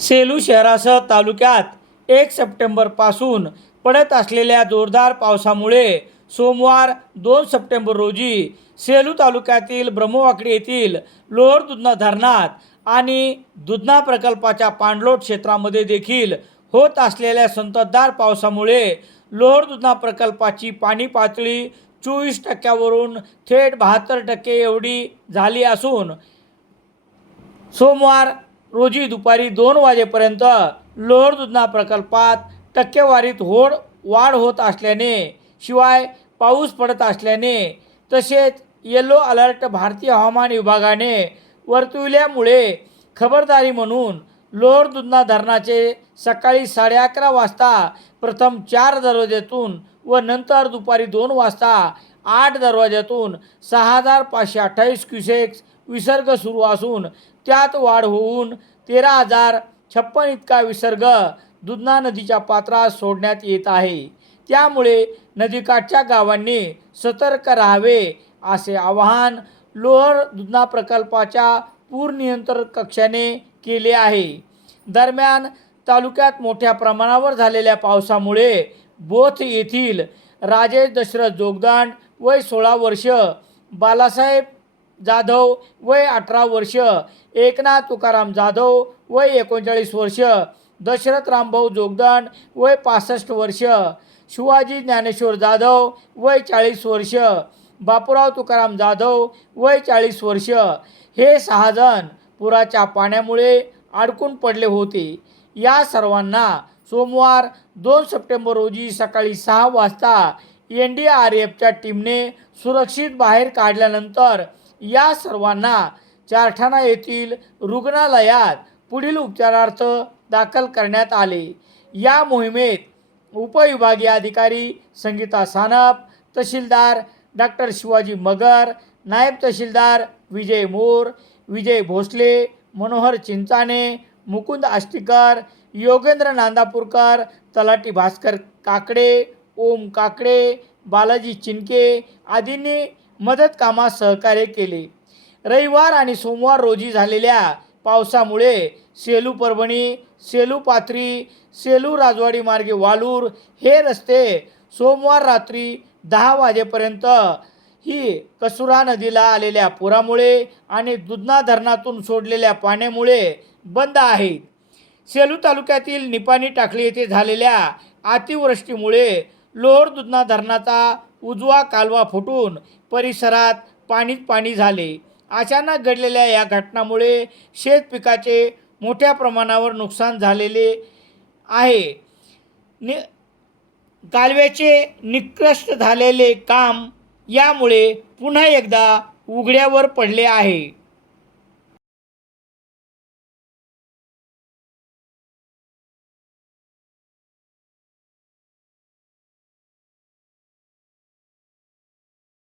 सेलू शहरासह तालुक्यात एक सप्टेंबरपासून पडत असलेल्या जोरदार पावसामुळे सोमवार दोन सप्टेंबर रोजी सेलू तालुक्यातील ब्रह्मवाकडी येथील लोअर दुधना धरणात आणि दुधना प्रकल्पाच्या पाणलोट क्षेत्रामध्ये देखील होत असलेल्या संततधार पावसामुळे लोअर दुधना प्रकल्पाची पाणी पातळी चोवीस टक्क्यावरून थेट बहात्तर टक्के एवढी झाली असून सोमवार रोजी दुपारी दोन वाजेपर्यंत लोअर दुधना प्रकल्पात टक्केवारीत होड वाढ होत असल्याने शिवाय पाऊस पडत असल्याने तसेच येलो अलर्ट भारतीय हवामान विभागाने वर्तविल्यामुळे खबरदारी म्हणून लोअर दुधना धरणाचे सकाळी साडे अकरा वाजता प्रथम चार दरवाज्यातून व नंतर दुपारी दोन वाजता आठ दरवाज्यातून सहा हजार पाचशे अठ्ठावीस क्युसेक्स विसर्ग सुरू असून त्यात वाढ होऊन तेरा हजार छप्पन इतका विसर्ग दुधना नदीच्या पात्रात सोडण्यात येत आहे. त्यामुळे नदीकाठच्या गावांनी सतर्क राहावे असे आवाहन लोहर दुधना प्रकल्पाच्या पूर नियंत्रण कक्षाने केले आहे. दरम्यान तालुक्यात मोठ्या प्रमाणावर झालेल्या पावसामुळे बोथ येथील राजेश दशरथ जोगदांड वय सोळा वर्ष. बालासाहेब जाधव वय अठरा वर्ष. एकनाथ तुकाराम जाधव वय एकोणचाळीस वर्ष. दशरथ रामभाऊ जोगदंड वय पासष्ट वर्ष. शिवाजी ज्ञानेश्वर जाधव वय चाळीस वर्ष. बापूराव तुकाराम जाधव वय चाळीस वर्ष. हे सहाजण पुराच्या पाण्यामुळे अडकून पडले होते. या सर्वांना सोमवार दोन सप्टेंबर रोजी सकाळी सहा वाजता एन डी आर एफच्या टीमने सुरक्षित बाहेर काढल्यानंतर या सर्वांना चारठाणा येथील रुग्णालयात पुढील उपचारार्थ दाखल करण्यात आले. या मोहिमेत उपविभागीय अधिकारी संगीता सानप तहसीलदार डॉक्टर शिवाजी मगर नायब तहसीलदार विजय मोर विजय भोसले मनोहर चिंचाने मुकुंद आष्टीकर योगेंद्र नांदापूरकर तलाटी भास्कर काकडे ओम काकडे बालाजी चिनके आदींनी मदत कामात सहकार्य केले. रविवार आणि सोमवार रोजी झालेल्या पावसामुळे सेलू परभणी सेलू पाथरी सेलू राजवाडी मार्गे वालूर हे रस्ते सोमवार रात्री दहा वाजेपर्यंत ही कसुरा नदीला आलेल्या पुरामुळे आणि दुधना धरणातून सोडलेल्या पाण्यामुळे बंद आहेत. सेलू तालुक्यातील निपाणी टाकळी येथे झालेल्या अतिवृष्टीमुळे लोअर दुधना धरणाचा उजवा कालवा फुटून परिसरात पाणीच पाणी झाले. अचानक घडलेल्या या घटनामुळे शेत पिकाचे मोठ्या प्रमाणावर नुकसान झालेले आहे. नि कालव्याचे निकृष्ट झालेले काम यामुळे पुन्हा एकदा उघड्यावर पडले आहे.